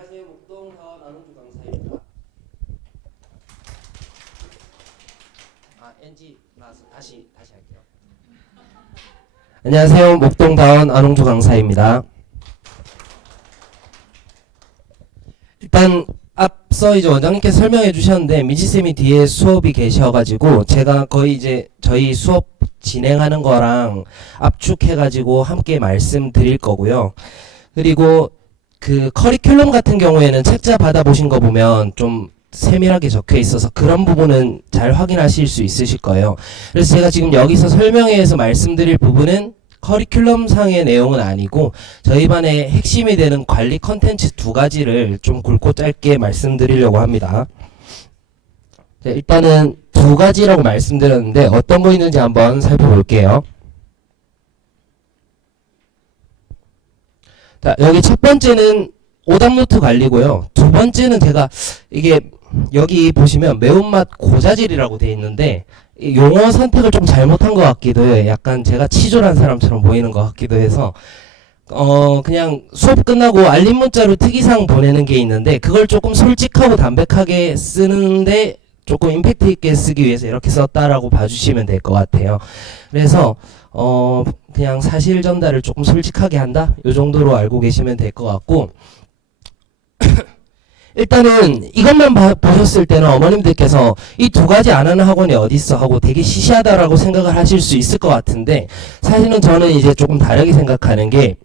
안녕하세요. 목동사원 안홍주 강사입니다. NG 나와서 다시 할게요. 안녕하세요. 목동다원 안홍주 강사입니다. 일단 앞서 이제 원장님께서 설명해 주셨는데 미지쌤이 뒤에 수업이 계셔가지고 제가 거의 이제 저희 수업 진행하는 거랑 압축해가지고 함께 말씀드릴 거고요. 그리고 그 커리큘럼 같은 경우에는 책자 받아보신 거 보면 좀 세밀하게 적혀 있어서 그런 부분은 잘 확인하실 수 있으실 거예요. 그래서 제가 지금 여기서 설명회에서 말씀드릴 부분은 커리큘럼 상의 내용은 아니고 저희 반의 핵심이 되는 관리 컨텐츠 두 가지를 좀 굵고 짧게 말씀드리려고 합니다. 네, 일단은 두 가지라고 말씀드렸는데 어떤 거 있는지 한번 살펴볼게요. 자, 여기 첫 번째는 오답노트 관리고요. 두 번째는 제가 이게 여기 보시면 매운맛 고자질이라고 돼 있는데 이 용어 선택을 좀 잘못한 것 같기도 해요. 약간 제가 치졸한 사람처럼 보이는 것 같기도 해서 그냥 수업 끝나고 알림 문자로 특이사항 보내는 게 있는데 그걸 조금 솔직하고 담백하게 쓰는데 조금 임팩트 있게 쓰기 위해서 이렇게 썼다라고 봐주시면 될 것 같아요. 그래서 그냥 사실 전달을 조금 솔직하게 한다? 이 정도로 알고 계시면 될 것 같고 일단은 이것만 보셨을 때는 어머님들께서 이 두 가지 안 하는 학원이 어딨어 하고 되게 시시하다라고 생각을 하실 수 있을 것 같은데 사실은 저는 이제 조금 다르게 생각하는 게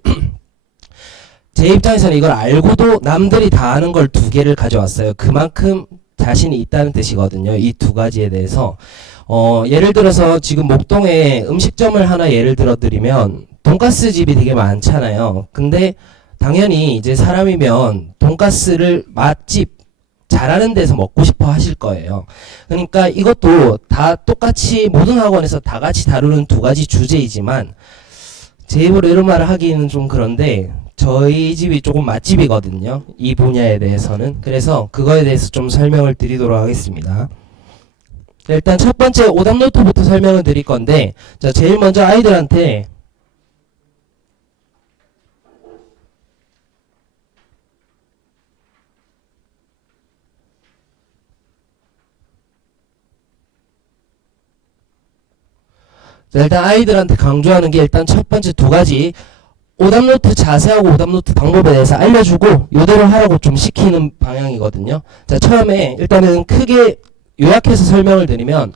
제 입장에서는 이걸 알고도 남들이 다 아는 걸 두 개를 가져왔어요. 그만큼 자신이 있다는 뜻이거든요. 이 두 가지에 대해서 예를 들어서 지금 목동에 음식점을 하나 예를 들어 드리면 돈가스 집이 되게 많잖아요. 근데 당연히 이제 사람이면 돈가스를 맛집 잘하는 데서 먹고 싶어 하실 거예요. 그러니까 이것도 다 똑같이 모든 학원에서 다 같이 다루는 두 가지 주제이지만 제 입으로 이런 말을 하기는 좀 그런데 저희 집이 조금 맛집이거든요. 이 분야에 대해서는. 그래서 그거에 대해서 좀 설명을 드리도록 하겠습니다. 일단 첫 번째 오답노트부터 설명을 드릴 건데 자, 제일 먼저 아이들한테 일단 아이들한테 강조하는 게 일단 첫 번째 두 가지 오답노트 자세하고 오답노트 방법에 대해서 알려주고 이대로 하라고 좀 시키는 방향이거든요. 자, 처음에 일단은 크게 요약해서 설명을 드리면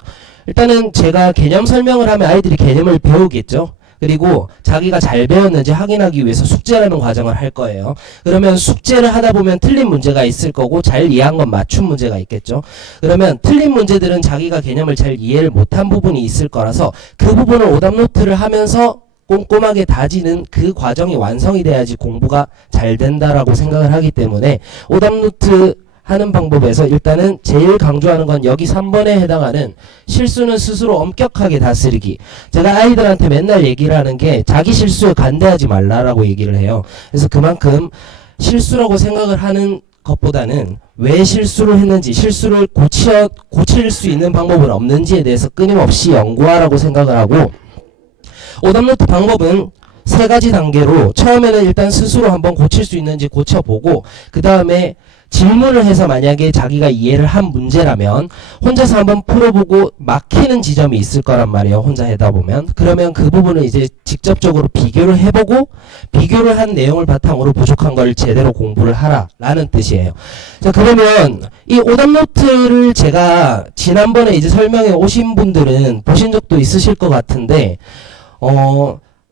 일단은 제가 개념 설명을 하면 아이들이 개념을 배우겠죠. 그리고 자기가 잘 배웠는지 확인하기 위해서 숙제라는 과정을 할 거예요. 그러면 숙제를 하다 보면 틀린 문제가 있을 거고 잘 이해한 건 맞춤 문제가 있겠죠. 그러면 틀린 문제들은 자기가 개념을 잘 이해를 못한 부분이 있을 거라서 그 부분을 오답노트를 하면서 꼼꼼하게 다지는 그 과정이 완성이 돼야지 공부가 잘 된다라고 생각을 하기 때문에 오답노트 하는 방법에서 일단은 제일 강조하는 건 여기 3번에 해당하는 실수는 스스로 엄격하게 다스리기. 제가 아이들한테 맨날 얘기를 하는 게 자기 실수에 간대하지 말라라고 얘기를 해요. 그래서 그만큼 실수라고 생각을 하는 것보다는 왜 실수를 했는지, 실수를 고칠 수 있는 방법은 없는지에 대해서 끊임없이 연구하라고 생각을 하고 오답노트 방법은 세 가지 단계로 처음에는 일단 스스로 한번 고칠 수 있는지 고쳐보고 그 다음에 질문을 해서 만약에 자기가 이해를 한 문제라면 혼자서 한번 풀어보고 막히는 지점이 있을 거란 말이에요. 혼자 하다 보면. 그러면 그 부분을 이제 직접적으로 비교를 해보고 비교를 한 내용을 바탕으로 부족한 걸 제대로 공부를 하라라는 뜻이에요. 자, 그러면 이 오답노트를 제가 지난번에 이제 설명해 오신 분들은 보신 적도 있으실 것 같은데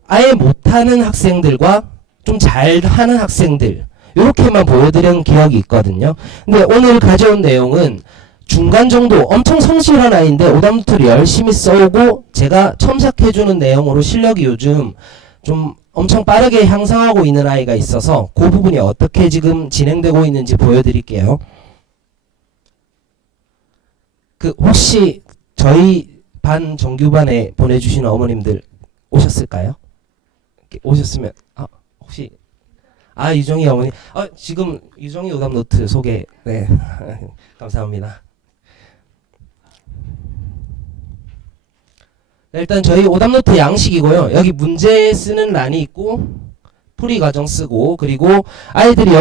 아예 못하는 학생들과 좀 잘하는 학생들 이렇게만 보여드린 기억이 있거든요. 근데 오늘 가져온 내용은 중간 정도 엄청 성실한 아이인데 오답노트를 열심히 써오고 제가 첨삭해주는 내용으로 실력이 요즘 좀 엄청 빠르게 향상하고 있는 아이가 있어서 그 부분이 어떻게 지금 진행되고 있는지 보여드릴게요. 그 혹시 저희 반 정규반에 보내주시는 어머님들 오셨을까요? 오셨으면 혹시 유정이 어머니 지금 유정이 오답노트 소개 네 감사합니다. 일단 저희 오답노트 양식이고요. 여기 문제 쓰는 란이 있고 풀이 과정 쓰고, 그리고 아이들이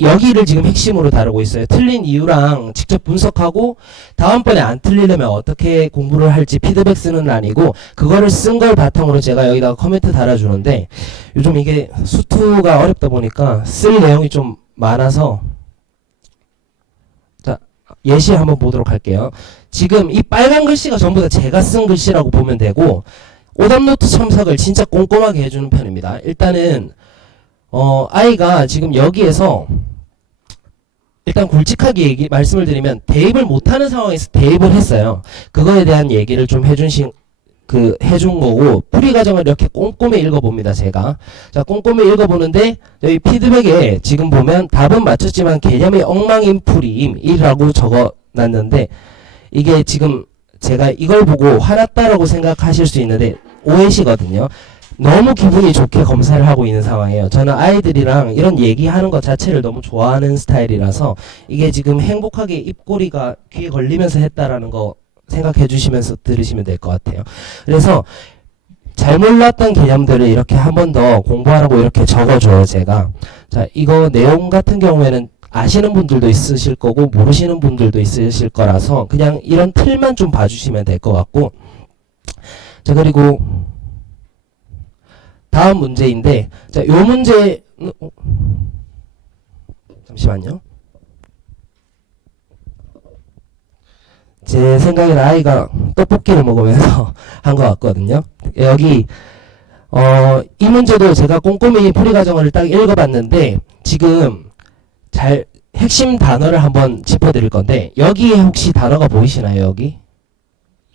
여기를 지금 핵심으로 다루고 있어요. 틀린 이유랑 직접 분석하고 다음번에 안 틀리려면 어떻게 공부를 할지 피드백 쓰는 아니고, 그거를 쓴 걸 바탕으로 제가 여기다가 코멘트 달아주는데, 요즘 이게 수투가 어렵다 보니까 쓸 내용이 좀 많아서, 자, 예시 한번 보도록 할게요. 지금 이 빨간 글씨가 전부 다 제가 쓴 글씨라고 보면 되고, 오답노트 첨삭을 진짜 꼼꼼하게 해주는 편입니다. 일단은 아이가 지금 여기에서 일단 굵직하게 말씀을 드리면 대입을 못하는 상황에서 대입을 했어요. 그거에 대한 얘기를 좀 해준 거고, 풀이 과정을 이렇게 꼼꼼히 읽어봅니다. 제가 자 꼼꼼히 읽어보는데 여기 피드백에 지금 보면 답은 맞췄지만 개념이 엉망인 풀이라고 적어놨는데, 이게 지금 제가 이걸 보고 화났다라고 생각하실 수 있는데 오해시거든요. 너무 기분이 좋게 검사를 하고 있는 상황이에요. 저는 아이들이랑 이런 얘기하는 것 자체를 너무 좋아하는 스타일이라서 이게 지금 행복하게 입꼬리가 귀에 걸리면서 했다라는 거 생각해 주시면서 들으시면 될 것 같아요. 그래서 잘 몰랐던 개념들을 이렇게 한 번 더 공부하라고 이렇게 적어줘요, 제가. 자, 이거 내용 같은 경우에는 아시는 분들도 있으실 거고 모르시는 분들도 있으실 거라서 그냥 이런 틀만 좀 봐주시면 될 것 같고, 자, 그리고 다음 문제인데, 자, 요 문제 잠시만요. 제 생각에는 아이가 떡볶이를 먹으면서 한 것 같거든요. 여기 이 문제도 제가 꼼꼼히 풀이 과정을 딱 읽어봤는데 지금 잘 핵심 단어를 한번 짚어드릴 건데, 여기에 혹시 단어가 보이시나요? 여기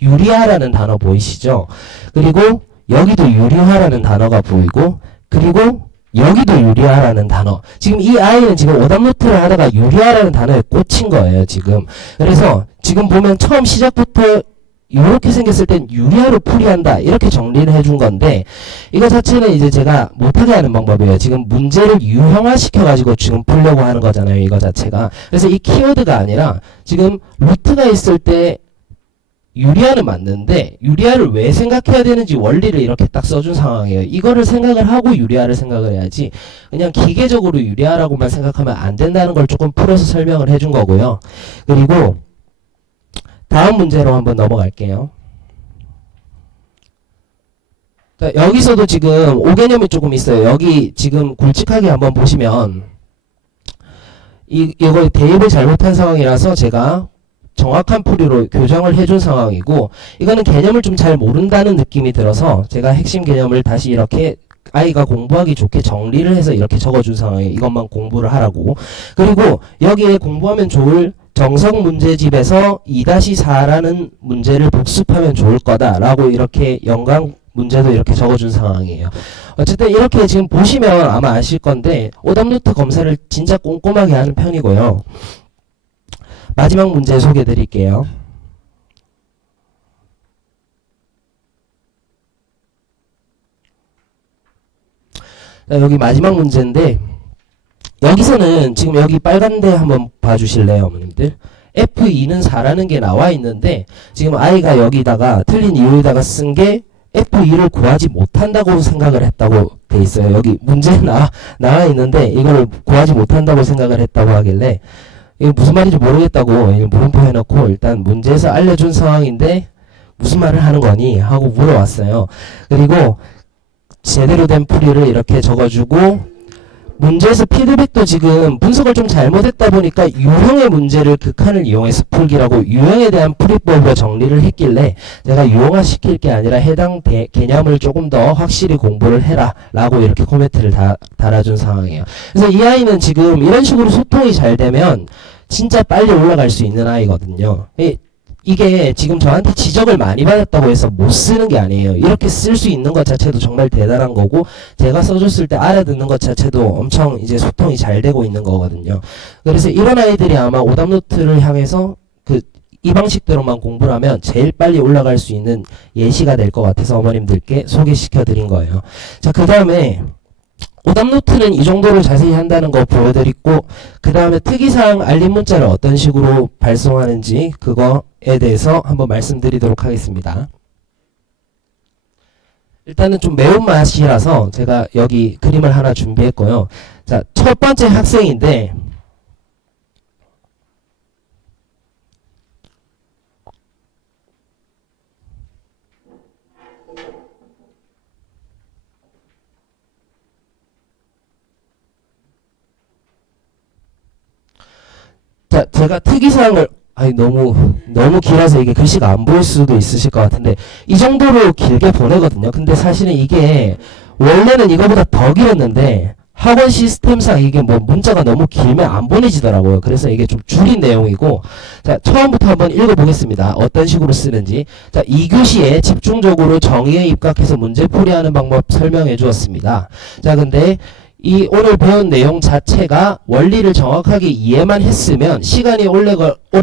유리화라는 단어 보이시죠? 그리고 여기도 유리화라는 단어가 보이고, 그리고 여기도 유리화라는 단어. 지금 이 아이는 지금 오답노트를 하다가 유리화라는 단어에 꽂힌 거예요, 지금. 그래서 지금 보면 처음 시작부터 이렇게 생겼을 땐 유리화로 풀이한다 이렇게 정리를 해준 건데, 이거 자체는 이제 제가 못하게 하는 방법이에요. 지금 문제를 유형화 시켜가지고 지금 풀려고 하는 거잖아요, 이거 자체가. 그래서 이 키워드가 아니라 지금 루트가 있을 때 유리화는 맞는데 유리화를 왜 생각해야 되는지 원리를 이렇게 딱 써준 상황이에요. 이거를 생각을 하고 유리화를 생각을 해야지 그냥 기계적으로 유리화라고만 생각하면 안 된다는 걸 조금 풀어서 설명을 해준 거고요. 그리고 다음 문제로 한번 넘어갈게요. 자, 여기서도 지금 오개념이 조금 있어요. 여기 지금 굵직하게 한번 보시면 이거 대입을 잘못한 상황이라서 제가 정확한 풀이로 교정을 해준 상황이고, 이거는 개념을 좀 잘 모른다는 느낌이 들어서 제가 핵심 개념을 다시 이렇게 아이가 공부하기 좋게 정리를 해서 이렇게 적어준 상황이에요. 이것만 공부를 하라고. 그리고 여기에 공부하면 좋을 정석 문제집에서 2-4라는 문제를 복습하면 좋을 거다라고 이렇게 연관 문제도 이렇게 적어준 상황이에요. 어쨌든 이렇게 지금 보시면 아마 아실 건데 오답노트 검사를 진짜 꼼꼼하게 하는 편이고요. 마지막 문제 소개해 드릴게요. 자, 여기 마지막 문제인데, 여기서는 지금 여기 빨간데 한번 봐주실래요, 어머님들? F2는 4라는 게 나와 있는데 지금 아이가 여기다가 틀린 이유에다가 쓴 게 F2를 구하지 못한다고 생각을 했다고 돼 있어요. 여기 문제에 나와 있는데 이걸 구하지 못한다고 생각을 했다고 하길래 이거 무슨 말인지 모르겠다고 물음표 해놓고 일단 문제에서 알려준 상황인데 무슨 말을 하는 거니? 하고 물어왔어요. 그리고 제대로 된 풀이를 이렇게 적어주고, 문제에서 피드백도 지금 분석을 좀 잘못했다 보니까 유형의 문제를 극한을 이용해서 풀기라고 유형에 대한 풀이법으로 정리를 했길래 제가 유형화 시킬 게 아니라 해당 개념을 조금 더 확실히 공부를 해라 라고 이렇게 코멘트를 달아준 상황이에요. 그래서 이 아이는 지금 이런 식으로 소통이 잘 되면 진짜 빨리 올라갈 수 있는 아이거든요. 이게 지금 저한테 지적을 많이 받았다고 해서 못 쓰는 게 아니에요. 이렇게 쓸 수 있는 것 자체도 정말 대단한 거고, 제가 써줬을 때 알아듣는 것 자체도 엄청 이제 소통이 잘 되고 있는 거거든요. 그래서 이런 아이들이 아마 오답노트를 향해서 이 방식대로만 공부를 하면 제일 빨리 올라갈 수 있는 예시가 될 것 같아서 어머님들께 소개시켜 드린 거예요. 자, 그 다음에 오답노트는 이 정도로 자세히 한다는 거 보여드리고, 그 다음에 특이사항 알림 문자를 어떤 식으로 발송하는지 그거에 대해서 한번 말씀드리도록 하겠습니다. 일단은 좀 매운맛이라서 제가 여기 그림을 하나 준비했고요. 자, 첫 번째 학생인데 자, 제가 특이사항을 너무 길어서 이게 글씨가 안 보일 수도 있으실 것 같은데 이 정도로 길게 보내거든요. 근데 사실은 이게 원래는 이거보다 더 길었는데 학원 시스템상 이게 뭐 문자가 너무 길면 안 보내지더라고요. 그래서 이게 좀 줄인 내용이고, 자, 처음부터 한번 읽어보겠습니다. 어떤 식으로 쓰는지. 자, 2교시에 집중적으로 정의에 입각해서 문제풀이하는 방법 설명해 주었습니다. 자, 근데 이 오늘 배운 내용 자체가 원리를 정확하게 이해만 했으면 시간이 오래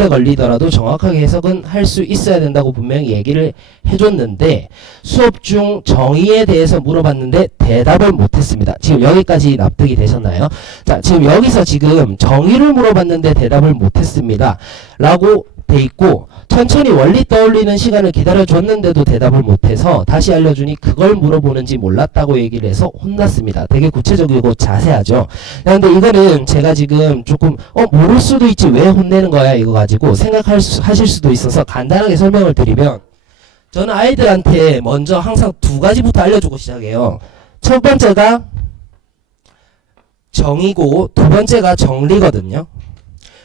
걸리더라도 정확하게 해석은 할 수 있어야 된다고 분명히 얘기를 해줬는데 수업 중 정의에 대해서 물어봤는데 대답을 못했습니다. 지금 여기까지 납득이 되셨나요? 자, 지금 여기서 지금 정의를 물어봤는데 대답을 못했습니다 라고 돼 있고, 천천히 원리 떠올리는 시간을 기다려줬는데도 대답을 못해서 다시 알려주니 그걸 물어보는지 몰랐다고 얘기를 해서 혼났습니다. 되게 구체적이고 자세하죠. 근데 이거는 제가 지금 조금 모를 수도 있지 왜 혼내는 거야 이거 가지고 하실 수도 있어서 간단하게 설명을 드리면, 저는 아이들한테 먼저 항상 두 가지부터 알려주고 시작해요. 첫 번째가 정의고 두 번째가 정리거든요.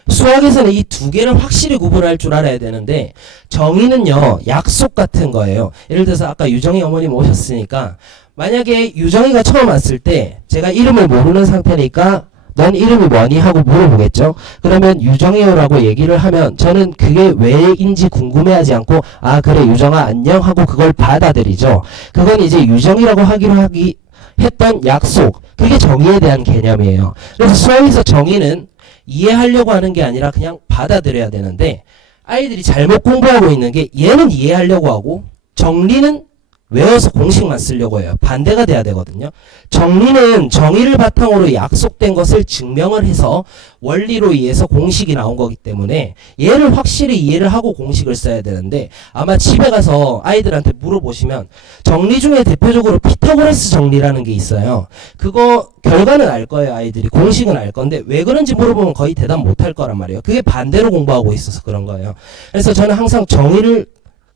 수학에서는 이 두 개를 확실히 구분할 줄 알아야 되는데, 정의는요 약속 같은 거예요. 예를 들어서 아까 유정이 어머님 오셨으니까 만약에 유정이가 처음 왔을 때 제가 이름을 모르는 상태니까 넌 이름이 뭐니 하고 물어보겠죠. 그러면 유정이요라고 얘기를 하면 저는 그게 왜인지 궁금해하지 않고 아 그래 유정아 안녕 하고 그걸 받아들이죠. 그건 이제 유정이라고 했던 약속, 그게 정의에 대한 개념이에요. 그래서 수학에서 정의는 이해하려고 하는 게 아니라 그냥 받아들여야 되는데, 아이들이 잘못 공부하고 있는 게 얘는 이해하려고 하고 정리는 외워서 공식만 쓰려고 해요. 반대가 돼야 되거든요. 정리는 정의를 바탕으로 약속된 것을 증명을 해서 원리로 의해서 공식이 나온 거기 때문에 얘를 확실히 이해를 하고 공식을 써야 되는데, 아마 집에 가서 아이들한테 물어보시면 정리 중에 대표적으로 피타고라스 정리라는 게 있어요. 그거 결과는 알 거예요. 아이들이 공식은 알 건데 왜 그런지 물어보면 거의 대답 못 할 거란 말이에요. 그게 반대로 공부하고 있어서 그런 거예요. 그래서 저는 항상 정의를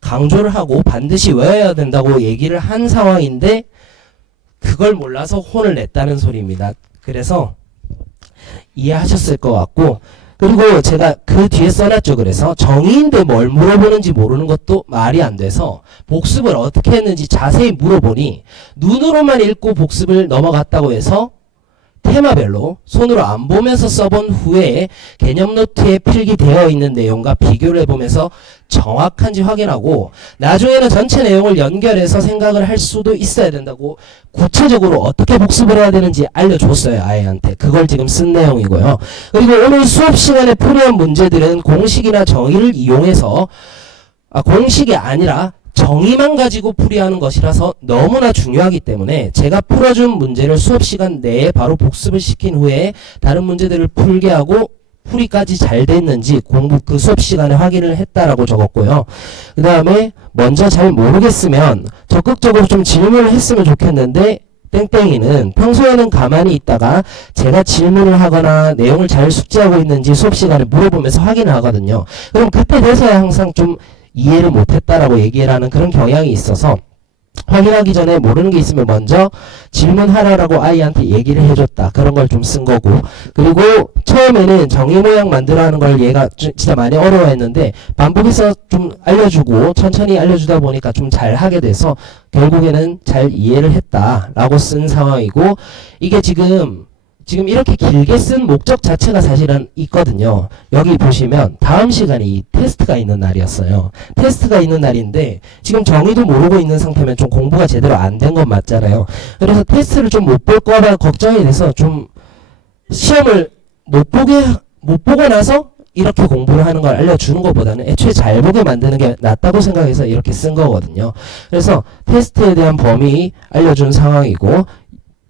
강조를 하고 반드시 외워야 된다고 얘기를 한 상황인데 그걸 몰라서 혼을 냈다는 소리입니다. 그래서 이해하셨을 것 같고, 그리고 제가 그 뒤에 써놨죠. 그래서 정의인데 뭘 물어보는지 모르는 것도 말이 안 돼서 복습을 어떻게 했는지 자세히 물어보니 눈으로만 읽고 복습을 넘어갔다고 해서 테마별로 손으로 안 보면서 써본 후에 개념 노트에 필기되어 있는 내용과 비교를 해보면서 정확한지 확인하고 나중에는 전체 내용을 연결해서 생각을 할 수도 있어야 된다고 구체적으로 어떻게 복습을 해야 되는지 알려줬어요. 아이한테. 그걸 지금 쓴 내용이고요. 그리고 오늘 수업 시간에 풀이한 문제들은 공식이나 정의를 이용해서 공식이 아니라 정의만 가지고 풀이하는 것이라서 너무나 중요하기 때문에 제가 풀어준 문제를 수업시간 내에 바로 복습을 시킨 후에 다른 문제들을 풀게 하고 풀이까지 잘 됐는지 그 수업시간에 확인을 했다라고 적었고요. 그 다음에 먼저 잘 모르겠으면 적극적으로 좀 질문을 했으면 좋겠는데 땡땡이는 평소에는 가만히 있다가 제가 질문을 하거나 내용을 잘 숙지하고 있는지 수업시간에 물어보면서 확인을 하거든요. 그럼 그때 돼서야 항상 좀 이해를 못했다라고 얘기를 하는 그런 경향이 있어서 확인하기 전에 모르는 게 있으면 먼저 질문하라라고 아이한테 얘기를 해줬다. 그런 걸 좀 쓴 거고, 그리고 처음에는 정의 모양 만들어 하는 걸 얘가 진짜 많이 어려워했는데 반복해서 좀 알려주고 천천히 알려주다 보니까 좀 잘 하게 돼서 결국에는 잘 이해를 했다라고 쓴 상황이고, 이게 지금 이렇게 길게 쓴 목적 자체가 사실은 있거든요. 여기 보시면 다음 시간에 이 테스트가 있는 날이었어요. 테스트가 있는 날인데 지금 정의도 모르고 있는 상태면 좀 공부가 제대로 안 된 건 맞잖아요. 그래서 테스트를 좀 못 볼까 봐 걱정이 돼서 좀 시험을 못 보고 나서 이렇게 공부를 하는 걸 알려주는 것보다는 애초에 잘 보게 만드는 게 낫다고 생각해서 이렇게 쓴 거거든요. 그래서 테스트에 대한 범위 알려준 상황이고,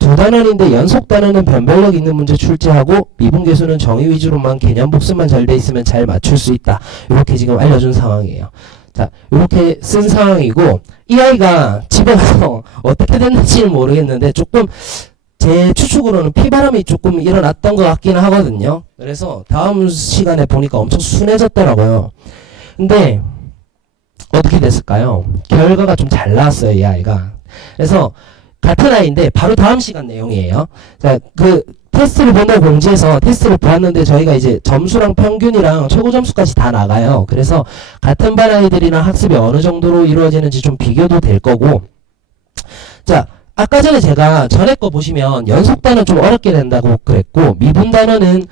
두 단원인데 연속 단원은 변별력 있는 문제 출제하고 미분 계수는 정의 위주로만 개념 복습만 잘 돼 있으면 잘 맞출 수 있다. 이렇게 지금 알려준 상황이에요. 자, 이렇게 쓴 상황이고 이 아이가 집에 가서 어떻게 됐는지는 모르겠는데 조금 제 추측으로는 피바람이 조금 일어났던 것 같기는 하거든요. 그래서 다음 시간에 보니까 엄청 순해졌더라고요. 근데 어떻게 됐을까요? 결과가 좀 잘 나왔어요, 이 아이가. 그래서 같은 아이인데 바로 다음 시간 내용이에요. 자, 그 테스트를 본다고 공지해서 테스트를 보았는데 저희가 이제 점수랑 평균이랑 최고 점수까지 다 나가요. 그래서 같은 반 아이들이랑 학습이 어느 정도로 이루어지는지 좀 비교도 될 거고. 자, 아까 전에 제가 전에 거 보시면 연속 단원 좀 어렵게 된다고 그랬고 미분 단원은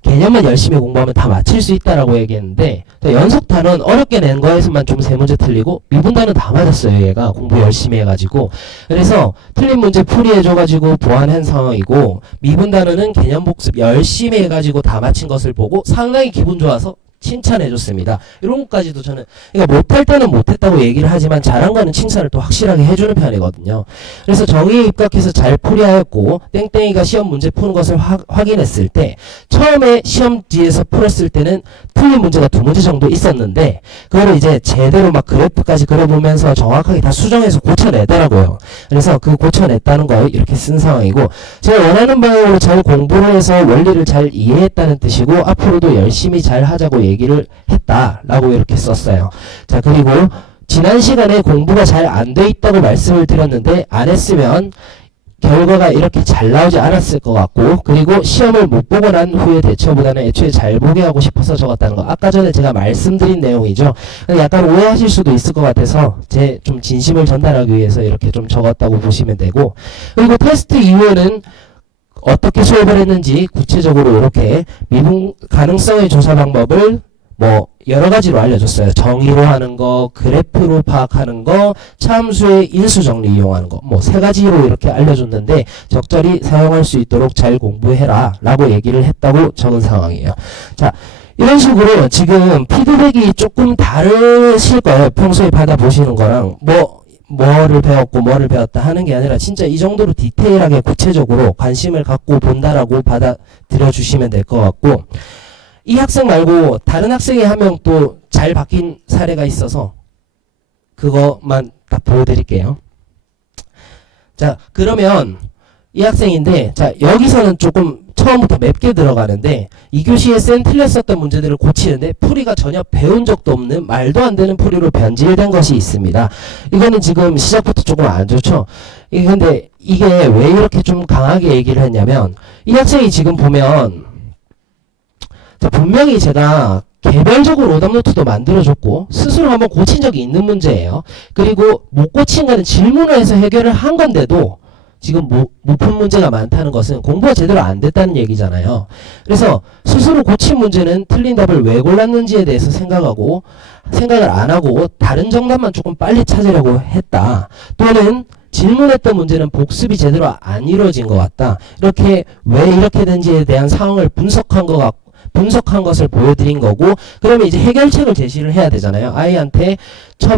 개념만 열심히 공부하면 다 맞힐 수 있다라고 얘기했는데 연속 단원 어렵게 낸 거에서만 좀 세 문제 틀리고 미분 단원 다 맞았어요. 얘가 공부 열심히 해가지고. 그래서 틀린 문제 풀이해줘가지고 보완한 상황이고 미분 단원은 개념 복습 열심히 해가지고 다 맞힌 것을 보고 상당히 기분 좋아서 칭찬해줬습니다. 이런 것까지도 저는 그러니까 못할 때는 못했다고 얘기를 하지만 잘한 거는 칭찬을 또 확실하게 해주는 편이거든요. 그래서 정의에 입각해서 잘 풀이하였고 땡땡이가 시험 문제 푸는 것을 확인했을 때 처음에 시험지에서 풀었을 때는 틀린 문제가 두 문제 정도 있었는데 그거를 이제 제대로 막 그래프까지 그려보면서 정확하게 다 수정해서 고쳐내더라고요. 그래서 그 고쳐냈다는 걸 이렇게 쓴 상황이고 제가 원하는 방향으로 잘 공부를 해서 원리를 잘 이해했다는 뜻이고 앞으로도 열심히 잘 하자고 얘기를 했다라고 이렇게 썼어요. 자, 그리고 지난 시간에 공부가 잘 안 돼 있다고 말씀을 드렸는데 안 했으면 결과가 이렇게 잘 나오지 않았을 것 같고 그리고 시험을 못 보고 난 후에 대처보다는 애초에 잘 보게 하고 싶어서 적었다는 거 아까 전에 제가 말씀드린 내용이죠. 약간 오해하실 수도 있을 것 같아서 제 좀 진심을 전달하기 위해서 이렇게 좀 적었다고 보시면 되고 그리고 테스트 이후에는 어떻게 수업을 했는지 구체적으로 이렇게 미분 가능성의 조사 방법을 뭐 여러 가지로 알려줬어요. 정의로 하는 거, 그래프로 파악하는 거, 참수의 인수 정리 이용하는 거, 뭐 세 가지로 이렇게 알려줬는데 적절히 사용할 수 있도록 잘 공부해라 라고 얘기를 했다고 적은 상황이에요. 자, 이런 식으로 지금 피드백이 조금 다르실 거예요. 평소에 받아보시는 거랑 뭐를 배웠고 뭐를 배웠다 하는 게 아니라 진짜 이 정도로 디테일하게 구체적으로 관심을 갖고 본다라고 받아들여 주시면 될 것 같고 이 학생 말고 다른 학생이 한 명 또 잘 바뀐 사례가 있어서 그것만 딱 보여드릴게요. 자, 그러면 이 학생인데 자 여기서는 조금 처음부터 맵게 들어가는데 2교시에 쌤 틀렸었던 문제들을 고치는데 풀이가 전혀 배운 적도 없는 말도 안 되는 풀이로 변질된 것이 있습니다. 이거는 지금 시작부터 조금 안 좋죠. 근데 이게 왜 이렇게 좀 강하게 얘기를 했냐면 이 학생이 지금 보면 자, 분명히 제가 개별적으로 오답노트도 만들어줬고 스스로 한번 고친 적이 있는 문제예요. 그리고 못 고친 거는 질문을 해서 해결을 한 건데도 지금 못 푼 문제가 많다는 것은 공부가 제대로 안 됐다는 얘기잖아요. 그래서 스스로 고친 문제는 틀린 답을 왜 골랐는지에 대해서 생각을 안 하고 다른 정답만 조금 빨리 찾으려고 했다. 또는 질문했던 문제는 복습이 제대로 안 이루어진 것 같다. 이렇게 왜 이렇게 된지에 대한 상황을 분석한 것을 보여드린 거고 그러면 이제 해결책을 제시를 해야 되잖아요. 아이한테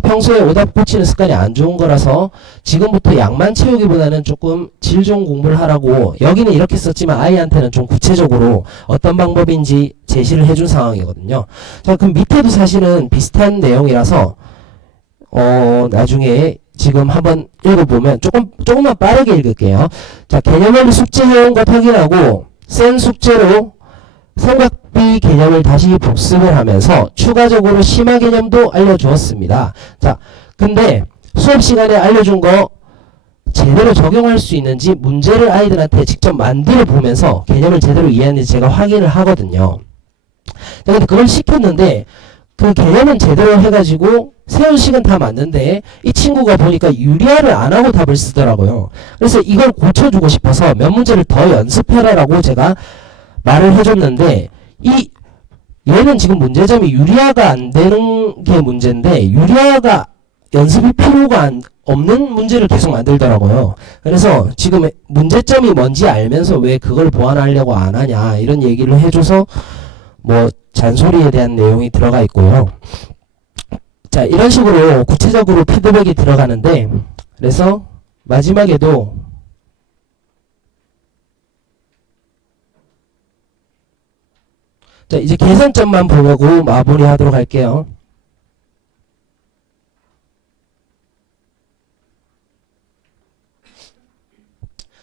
평소에 오답 고치는 습관이 안 좋은 거라서 지금부터 양만 채우기보다는 조금 질 좋은 공부를 하라고 여기는 이렇게 썼지만 아이한테는 좀 구체적으로 어떤 방법인지 제시를 해준 상황이거든요. 자, 그럼 밑에도 사실은 비슷한 내용이라서 나중에 지금 한번 읽어보면 조금만 빠르게 읽을게요. 자, 개념원리 숙제해온 것 확인하고 센 숙제로 삼각비 개념을 다시 복습을 하면서 추가적으로 심화 개념도 알려주었습니다. 자, 근데 수업 시간에 알려준 거 제대로 적용할 수 있는지 문제를 아이들한테 직접 만들어 보면서 개념을 제대로 이해했는지 제가 확인을 하거든요. 자, 근데 그걸 시켰는데 그 개념은 제대로 해가지고 세운 식은 다 맞는데 이 친구가 보니까 유리화를 안 하고 답을 쓰더라고요. 그래서 이걸 고쳐주고 싶어서 몇 문제를 더 연습해라라고 제가 말을 해줬는데 얘는 지금 문제점이 유리화가 안 되는 게 문제인데 유리화가 연습이 필요가 없는 문제를 계속 만들더라고요. 그래서 지금 문제점이 뭔지 알면서 왜 그걸 보완하려고 안 하냐 이런 얘기를 해줘서 뭐 잔소리에 대한 내용이 들어가 있고요. 자, 이런 식으로 구체적으로 피드백이 들어가는데 그래서 마지막에도 자, 이제 개선점만 보려고 마무리하도록 할게요.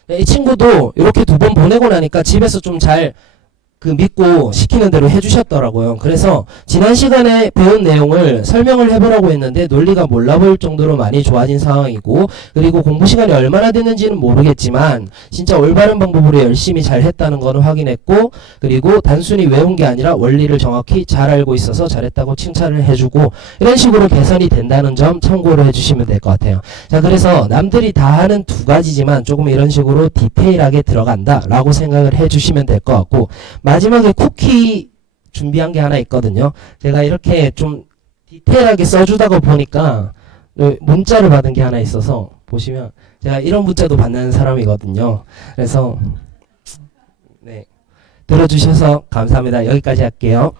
네, 이 친구도 이렇게 2번 보내고 나니까 집에서 좀 잘 믿고 시키는 대로 해주셨더라고요. 그래서 지난 시간에 배운 내용을 설명을 해보라고 했는데 논리가 몰라볼 정도로 많이 좋아진 상황이고, 그리고 공부 시간이 얼마나 됐는지는 모르겠지만 진짜 올바른 방법으로 열심히 잘 했다는 거는 확인했고, 그리고 단순히 외운 게 아니라 원리를 정확히 잘 알고 있어서 잘했다고 칭찬을 해주고, 이런 식으로 개선이 된다는 점 참고를 해주시면 될 것 같아요. 자, 그래서 남들이 다 하는 2가지지만 조금 이런 식으로 디테일하게 들어간다 라고 생각을 해주시면 될 것 같고, 마지막에 쿠키 준비한 게 하나 있거든요. 제가 이렇게 좀 디테일하게 써주다가 보니까 문자를 받은 게 하나 있어서, 보시면 제가 이런 문자도 받는 사람이거든요. 그래서 네, 들어주셔서 감사합니다. 여기까지 할게요.